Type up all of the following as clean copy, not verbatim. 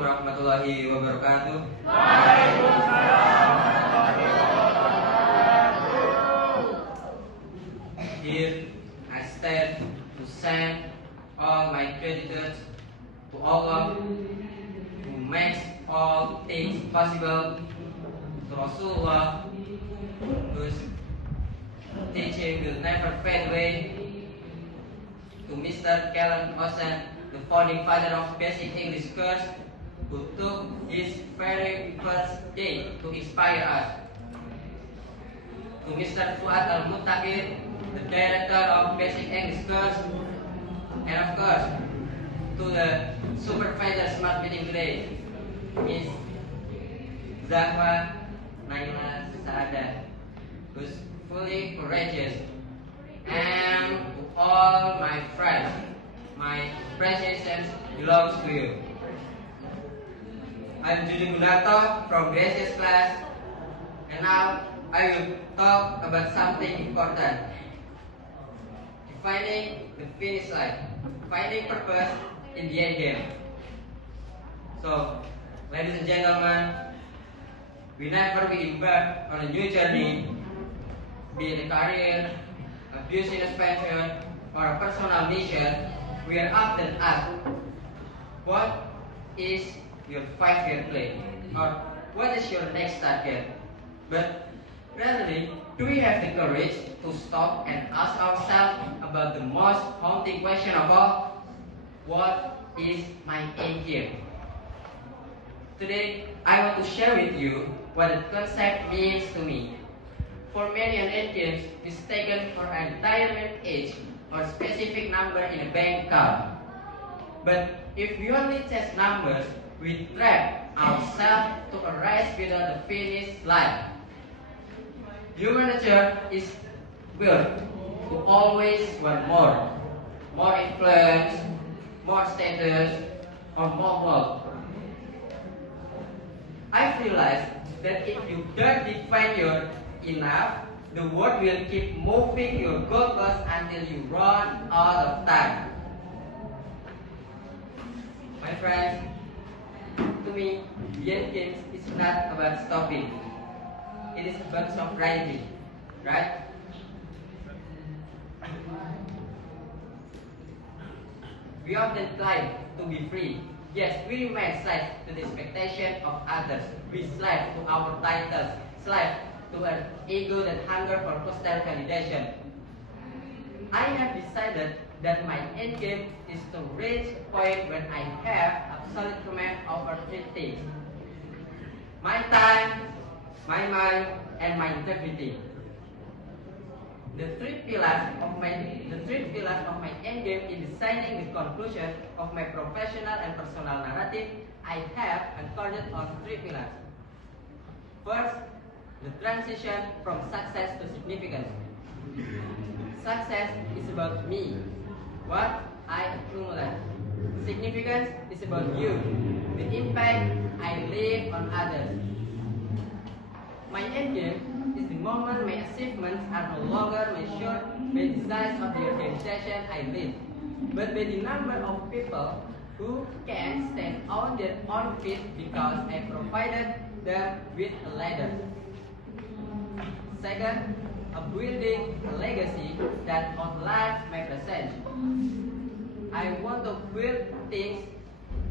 warahmatullahi wabarakatuh. Here I stand to thank all my creditors, to Allah who makes all things possible, to Rasulullah whose teaching will never fade away, to Mr. Kellen Osen, the founding father of Basic English course, who took his very first day to inspire us, to Mr. Fuad Al-Mutakir, the director of Basic English course, and of course, to the supervisor smart meeting today, Ms. Zahra Naila Saada, who's fully courageous, and to all my friends, my appreciation belongs to you. I'm Judi Gunato from BSS class, and now I will talk about something important: defining the finish line, finding purpose in the end game. So, ladies and gentlemen, whenever we embark on a new journey, be it a career, a business venture, or a personal mission, we are often asked, what is your 5-year plan? Or what is your next target? But rarely do we have the courage to stop and ask ourselves about the most haunting question of all: what is my end game? Today, I want to share with you what the concept means to me. For many, an end game is taken for a retirement age or specific number in a bank account. But if we only test numbers, we trap ourselves to a race without the finish line. Human nature is built to always want more influence, more status, or more wealth. I've realized that if you don't define your enough, the world will keep moving your goalposts until you run out of time. My friends, to me, the end game is not about stopping. It is about sobriety, right? We often climb to be free. Yes, we remain slaves to the expectation of others. We slave to our titles, slave to our ego that hunger for postal validation. I have decided that my end game is to reach a point when I have absolute command over 3 things: my time, my mind, and my integrity. The three pillars of my end game in designing the conclusion of my professional and personal narrative, I have accorded on 3 pillars. First, the transition from success to significance. Success is about me, what I accumulate. Significance is about you, the impact I leave on others. My end game is the moment my achievements are no longer measured by the size of the organization I lead, but by the number of people who can stand on their own feet because I provided them with a ladder. Second, building a legacy that outlives my present. I want to build things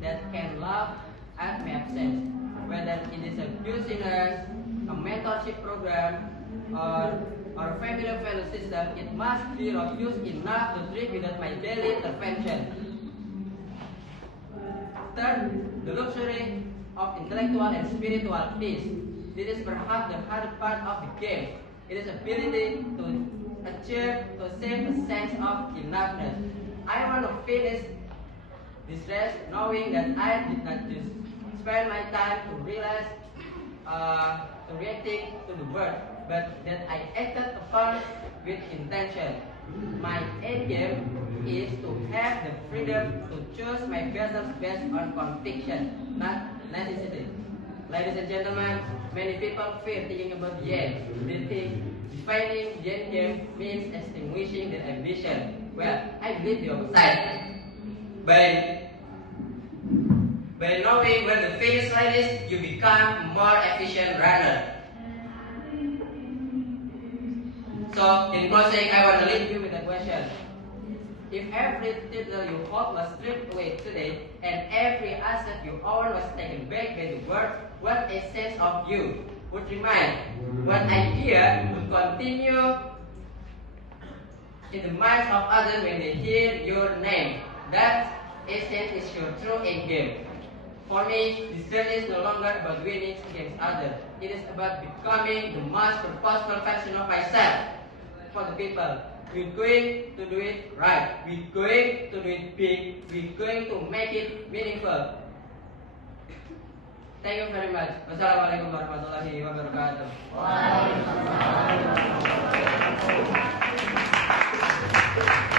that can laugh at my absence, whether it is a business, a mentorship program, or family value system. It must be robust enough to thrive without my daily intervention. Third, the luxury of intellectual and spiritual peace. This is perhaps the hardest part of the game. It is ability to achieve a sense of enoughness. I want to finish this race knowing that I did not just spend my time to realize, to reacting to the world, but that I acted upon with intention. My end game is to have the freedom to choose my battles based on conviction, not necessity. Ladies and gentlemen, many people fear thinking about the end. They think defining the end game means extinguishing their ambition. Well, I believe the opposite. By By knowing when to finish like this, you become more efficient runner. So, in closing, I want to leave you with a question. If every title you hold was stripped away today, and every asset you own was taken back by the world, what essence of you would remain? What idea would continue in the minds of others when they hear your name? That essence is your true end game. For me, this journey is no longer about winning against others. It is about becoming the most purposeful version of myself for the people. We're going to do it right. We're going to do it big. We're going to make it meaningful. Thank you very much. Wassalamualaikum warahmatullahi wabarakatuh. Waalaikumsalam.